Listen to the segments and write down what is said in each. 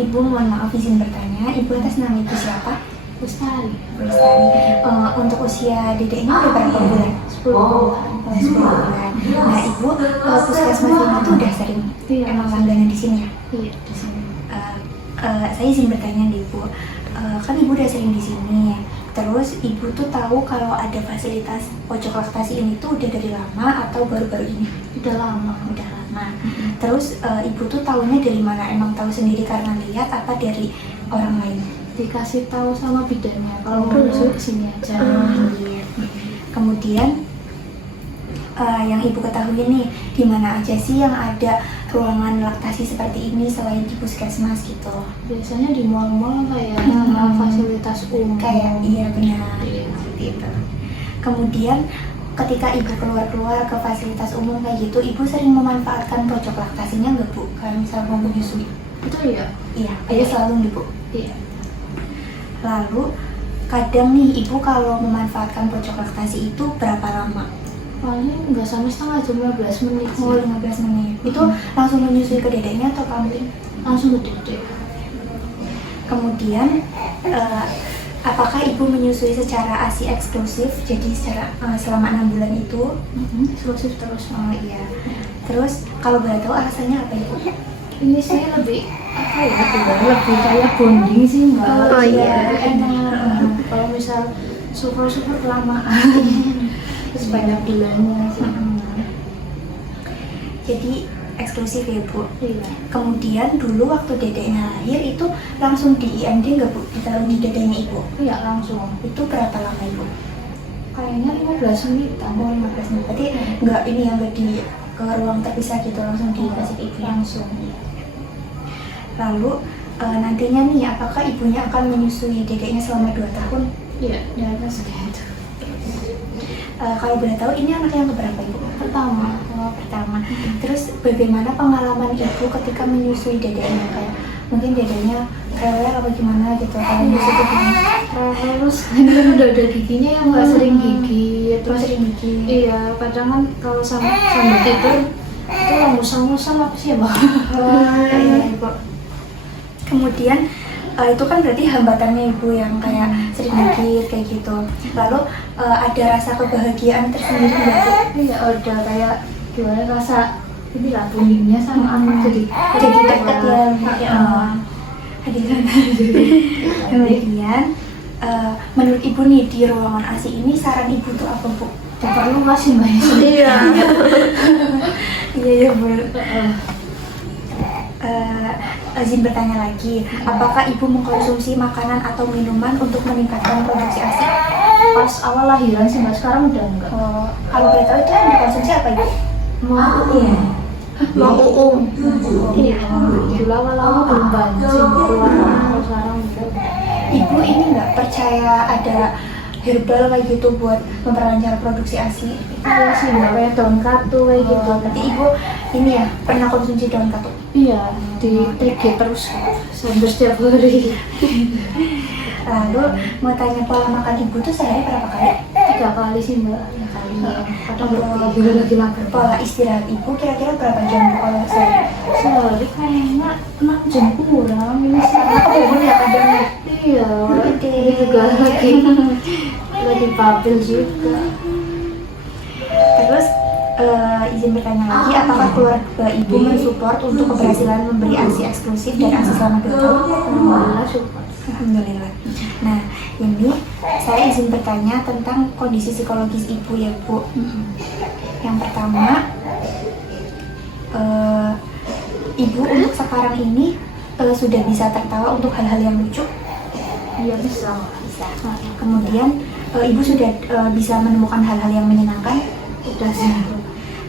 Ibu mohon maaf izin bertanya, Ibu atas nama Ibu siapa? Bestari. Bestari. Untuk usia dedeknya udah berapa bulan? 10 bulan. 10 bulan. Nah, Ibu puskesmas ini tuh udah sering emang langganan di sini ya? Iya, di sini. Saya izin bertanya nih Ibu, kan Ibu udah sering di sini. Terus Ibu tuh tahu kalau ada fasilitas pojok laktasi ini tuh udah dari lama atau baru-baru ini? Udah lama. Udah lama. Terus Ibu tuh tahunya dari mana? Emang tahu sendiri karena lihat apa dari orang lain? Dikasih tahu sama bidannya kalau mau masuk ke sini aja. Iya. Kemudian yang Ibu ketahui nih, di mana aja sih yang ada ruangan laktasi seperti ini selain di puskesmas gitu? Biasanya di mall-mall kayak sama fasilitas umum. Kayak iya benar. Iya. Seperti itu. Kemudian ketika Ibu keluar-keluar ke fasilitas umum kayak gitu, Ibu sering memanfaatkan pojok laktasinya nggak Bu? Kalau misalnya mau menyusui? Itu ya? Iya, ada selalu nih Bu. Iya. Lalu kadang nih Ibu kalau memanfaatkan pojok laktasi itu berapa lama? Paling nggak sampai setengah jam, 15 menit sih. Oh, 15 menit. Itu langsung menyusui ke dedeknya atau kambing? Langsung ke dedek. Kemudian apakah Ibu menyusui secara ASI eksklusif? Jadi secara selama 6 bulan itu? Eksklusif terus. Oh iya. Terus kalau boleh tahu alasannya apa Ibu? Ini saya lebih apa ya? Lebih kayak bonding sih mbak. Oh, iya. Enak. Kalau misal super kelamaan. Terus banyak bulannya sih. Jadi eksklusif ya Bu. Iya. Kemudian dulu waktu dedeknya lahir itu langsung di IMD nggak Bu? Ditaruh di dedeknya Ibu? Iya langsung. Itu berapa lama Ibu? Kayaknya 15 menit. Oh 15 menit. Berarti nggak ini yang nggak di ke ruang terpisah gitu, langsung dikasih ke Ibu? Langsung. Lalu nantinya nih apakah ibunya akan menyusui dedeknya selama 2 tahun? Iya. Ya segitu. Kalau boleh tahu ini anak yang keberapa Ibu? Pertama. Oh, pertama. Terus bagaimana pengalaman Ibu ketika menyusui dedeknya? Kayak mungkin dedeknya rewel apa gimana gitu? Kalau menyusui ke gimana? Terus ini kan udah ada giginya yang nggak sering gigi. Terus sering gigi? Iya, kadang kan kalau sambil tidur itu musang-musang apa sih ya mbak? Iya Ibu. Kemudian itu kan berarti hambatannya Ibu yang kayak sering gigit kayak gitu. Lalu ada rasa kebahagiaan tersendiri nggak Bu? Iya, udah kayak gimana rasa ini lah bondingnya sama anak jadi Dekat ya. Hadirin. Kemudian menurut Ibu nih di ruangan ASI ini saran Ibu tuh apa Bu? perlu kasih mbak ya. Iya. Iya Bu. Izin bertanya lagi, apakah Ibu mengkonsumsi makanan atau minuman untuk meningkatkan produksi ASI? Pas awal lahiran sih mbak, sekarang udah enggak. Kalau boleh tahu itu yang dikonsumsi apa Ibu? Mau iya, dulu awal-awal belum banyak sih keluar, kalau sekarang udah. Ibu ini nggak percaya ada herbal kayak gitu buat memperlancar produksi ASI? Iya sih mbak, kayak daun katu kayak gitu. Berarti Ibu ini ya pernah konsumsi daun katu? Iya, di TG terus sampai setiap hari. Lalu mau tanya pola makan Ibu tuh sehari berapa kali? 3 kali sih mbak. 3 kali. Kadang lagi lapar. Pola istirahat Ibu kira-kira berapa jam kalau sehari? Sehari kayaknya 6 jam kurang ini sih. Kebun ya kadang ya? Iya, ini juga lagi papil juga. Terus izin bertanya lagi, apakah keluarga Ibu mensupport untuk keberhasilan memberi ASI eksklusif dan ASI selama 2 tahun? Alhamdulillah support. Alhamdulillah. Nah, ini saya izin bertanya tentang kondisi psikologis Ibu ya Bu. Yang pertama, Ibu untuk sekarang ini sudah bisa tertawa untuk hal-hal yang lucu? Iya bisa. Kemudian Ibu sudah bisa menemukan hal-hal yang menyenangkan? Udah sih.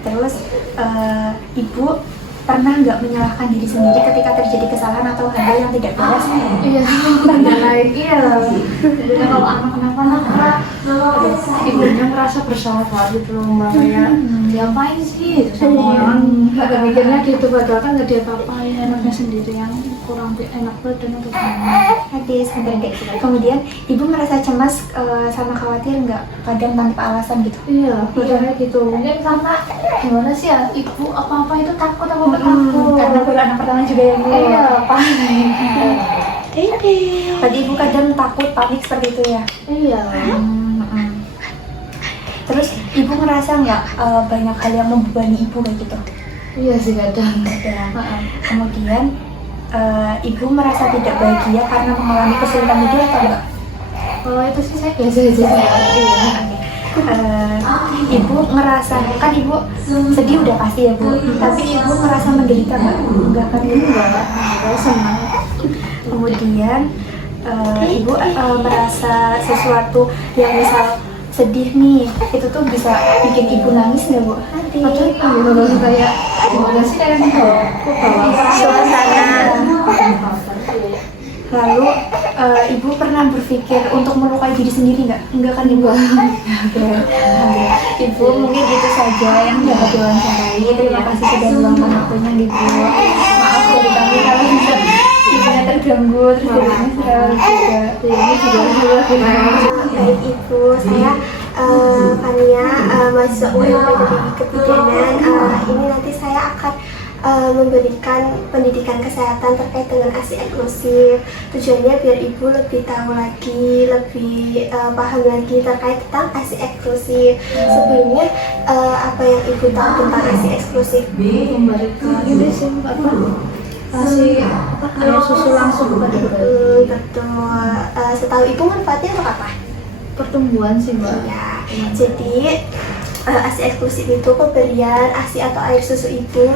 Terus Ibu pernah nggak menyalahkan diri sendiri ketika terjadi kesalahan atau hal-hal yang tidak beres? Iya, pernah naik. Iya. Jadi kalau anak kenapa-napa, ibunya merasa bersalah gitu loh mbak, kayak diapain sih gitu sama orang, agak mikirnya gitu, padahal kan nggak diapa-apain, anaknya sendiri yang kurang enak badan atau gimana. Hati sampai kayak gitu. Kemudian ibu merasa cemas sama khawatir nggak kadang tanpa alasan gitu? Iya, padahal gitu, mungkin karena gimana sih ya, ibu apa-apa itu takut, apa-apa takut Karena baru anak pertama juga ya bu. iya, panik. Berarti ibu kadang takut, panik seperti itu ya? Iya. Terus ibu ngerasa nggak banyak hal yang membebani ibu kayak gitu? Iya sih kadang. Kemudian ibu merasa tidak bahagia karena mengalami kesulitan hidup atau enggak? Kalau itu sih saya biasa aja. Ibu ngerasa, kan ibu sedih udah pasti ya bu, tapi ibu ngerasa menderita nggak? Enggak kan ibu? Saya senang. Kemudian ibu merasa sesuatu yang misal sedih nih, itu tuh bisa bikin ibu nangis nggak bu? Padahal ibu kayak gimana sih kayak gitu? Suasana. Lalu ibu pernah berpikir untuk melukai diri sendiri nggak? Enggak kan ibu? Ibu mungkin itu saja yang dapat diwawancarai. Terima kasih sudah meluangkan waktunya ibu. Maaf dari kami kalau bisa ibunya terganggu, terus ibunya selalu juga. Baik ibu, saya Fania, mahasiswa UMP Kebidanan. Ini nanti saya akan memberikan pendidikan kesehatan terkait dengan ASI eksklusif. Tujuannya biar ibu lebih tahu lagi, lebih paham lagi terkait tentang ASI eksklusif. Sebelumnya apa yang ibu tahu tentang ASI eksklusif? Memberikan ini sih apa? Kasih air susu langsung kepada bayi. Betul. Setahu ibu manfaatnya untuk apa? Pertumbuhan sih mbak. Ya, jadi ASI eksklusif itu pemberian ASI atau air susu ibu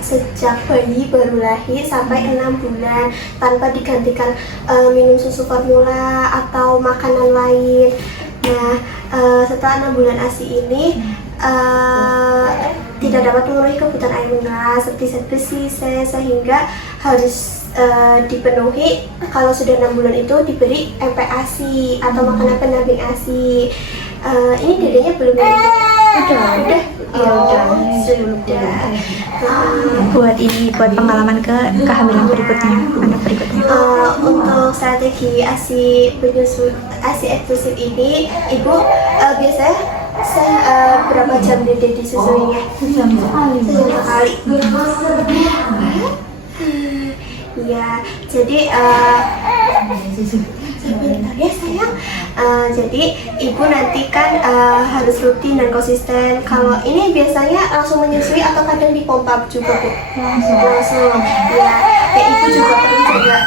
sejak bayi baru lahir sampai 6 bulan tanpa digantikan minum susu formula atau makanan lain. Nah, setelah 6 bulan ASI ini tidak dapat memenuhi kebutuhan air mineral seperti zat besi, sehingga harus dipenuhi. Kalau sudah 6 bulan itu diberi MPASI atau makanan pendamping ASI. Ini dedenya belum ya? Udah. Sudah. Buat buat pengalaman kehamilan berikutnya, anak berikutnya. Untuk strategi ASI eksklusif ini, ibu biasanya berapa jam dede disusuinya? Sejam sekali. Iya, jadi sebentar ya sayang. Jadi ibu nanti kan harus rutin dan konsisten. Kalau ini biasanya langsung menyusui atau kadang dipompa juga bu? Langsung. Ya, kayak ibu juga perlu jaga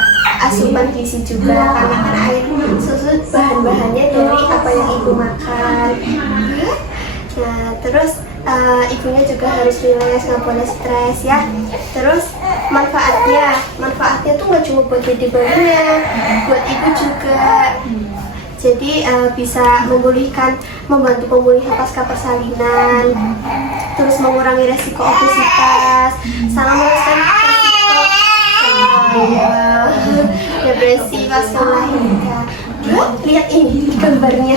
asupan gizi juga karena kan air susu bahan-bahannya dari apa yang ibu makan. Nah, terus ibunya juga harus relax, nggak boleh stres ya. Terus manfaatnya tuh nggak cuma buat dede bayinya, buat ibu juga. Jadi bisa membantu pemulihan pasca persalinan, terus mengurangi resiko obesitas, sama meluruskan resiko depresi pasca melahirkan. Lihat ini gambarnya,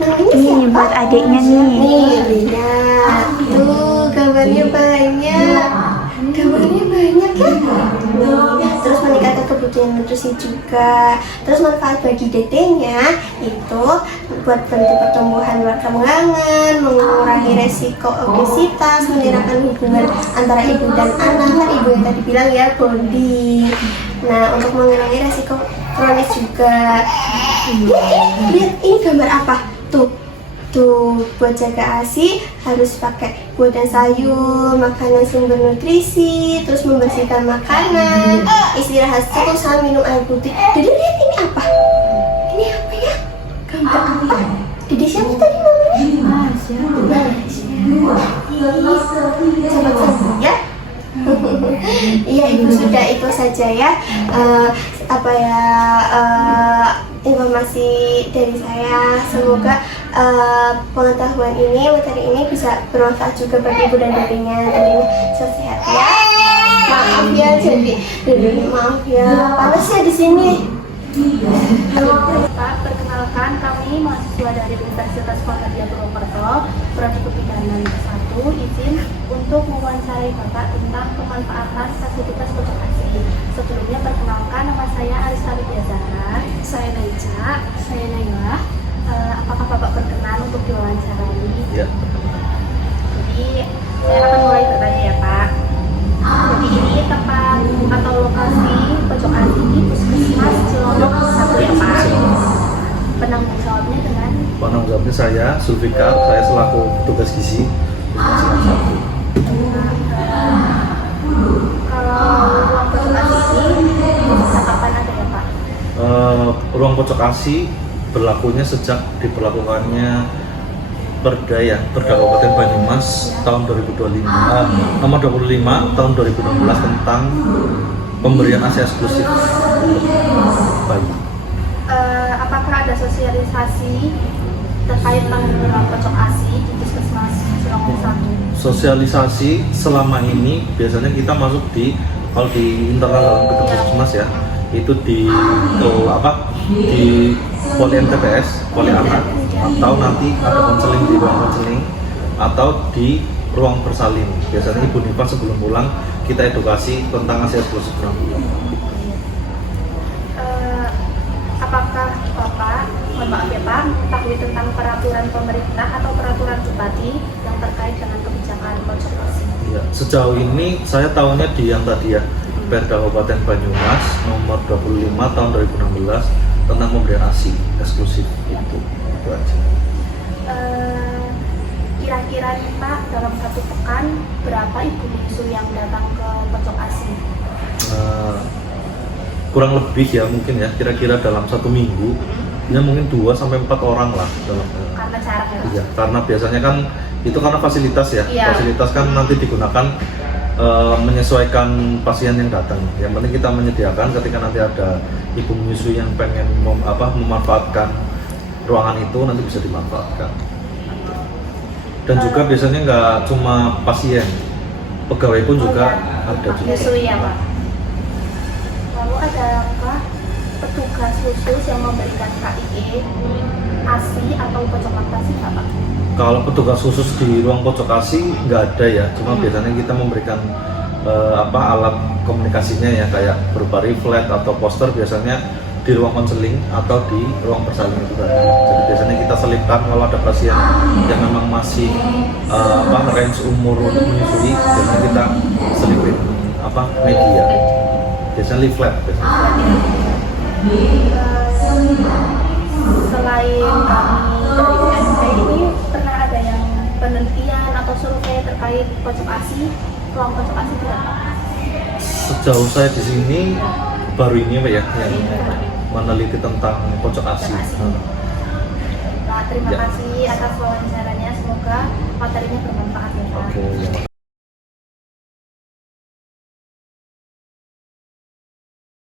Ini buat adiknya nih. lihat tuh gambarnya banyak ya. Terus meningkatkan kebutuhan nutrisi juga. Terus manfaat bagi dedenya itu buat bantu pertumbuhan luar kerongkongan, mengurangi resiko obesitas, menyenangkan hubungan antara ibu dan anak. Kan ibu yang tadi bilang ya bonding. Nah, untuk mengurangi resiko kronis juga. Lihat ini gambar apa? Tuh buat jaga ASI harus pakai buatan sayur, makanan sumber nutrisi, terus membersihkan makanan, istirahat cukup sama minum air putih. Jadi lihat ini apa? Ini apa ya? Gambar apa? Dede siapa tadi namanya? Sahabat ya. Iya ibu, sudah itu saja ya. Informasi dari saya. Semoga pengetahuan materi ini bisa bermanfaat juga bagi ibu dan dedenya. Dedenya sehat ya. Maaf ya, jadi dedenya maaf ya. Panas ya di sini. Muhammadiyah Purwokerto, Prodi Kebidanan 1, izin untuk mewawancarai Bapak tentang pemanfaatan fasilitas pojok ASI. Sebelumnya perkenalkan, nama saya Arista Widyasara. Saya Naica. Saya Naila. Apakah Bapak berkenan untuk diwawancarai? Ya. Jadi saya akan mulai bertanya ya Pak. Jadi ini tempat atau lokasi pojok ASI di Puskesmas Cilongok 1 ya Pak. Penanggung jawabnya dengan Penanggung jawabnya saya, Zulfikar, saya selaku petugas gizi Puskesmas 1. kalau ruang pojok ASI ini sejak kapan ada ya Pak? Ruang pojok ASI berlakunya sejak diberlakukannya Perda Kabupaten Banyumas tahun 2025, nomor 25 tahun 2016 tentang pemberian ASI eksklusif untuk bayi. Apakah ada sosialisasi terkait penggunaan pojok ASI di Puskesmas Cilongok 1? Sosialisasi selama ini biasanya kita masuk kalau di internal dalam gedung Puskesmas ya, itu di Poli MTPS, Poli Anak, atau nanti ada konseling di ruang konseling atau di ruang bersalin. Biasanya Ibu Nipa sebelum pulang kita edukasi tentang ASI eksklusif perempuan. Apakah Bapak, mohon maaf ya Pak, mengetahui tentang peraturan pemerintah atau peraturan bupati yang terkait dengan kebijakan pojok ASI? Ya, sejauh ini saya tahunya di yang tadi ya, Perda Kabupaten Banyumas nomor 25 tahun 2016 tentang pemberian ASI eksklusif itu aja. Kira-kira nih Pak, dalam satu pekan berapa ibu biksu yang datang ke pojok ASI? Kurang lebih ya mungkin ya, kira-kira dalam 1 minggu ya mungkin 2-4 orang lah dalam. Karena jarak ya? Iya, karena biasanya kan itu karena fasilitas ya. Iya. Fasilitas kan nanti digunakan menyesuaikan pasien yang datang. Yang penting kita menyediakan ketika nanti ada ibu menyusui yang pengen memanfaatkan ruangan itu nanti bisa dimanfaatkan. Dan juga biasanya nggak cuma pasien, pegawai pun juga ada juga. Menyusui ya Pak. Lalu adakah petugas khusus yang memberikan KIE, ASI atau pojok laktasi nggak Pak? Kalau petugas khusus di ruang pojok ASI nggak ada ya, cuma biasanya kita memberikan alat komunikasinya ya, kayak berupa leaflet atau poster biasanya di ruang konseling atau di ruang bersalin itu tadi. Jadi biasanya kita selipkan kalau ada pasien yang memang masih range umur untuk menyusui, biasanya kita selipin media, biasanya leaflet biasanya. Selain kami dari UMP ini pernah ada yang penelitian atau survei terkait pojok ASI, ruang pojok ASI tidak Pak? Sejauh saya di sini baru ini Pak ya yang meneliti tentang pojok ASI. Nah, terima Ya. kasih atas wawancaranya, semoga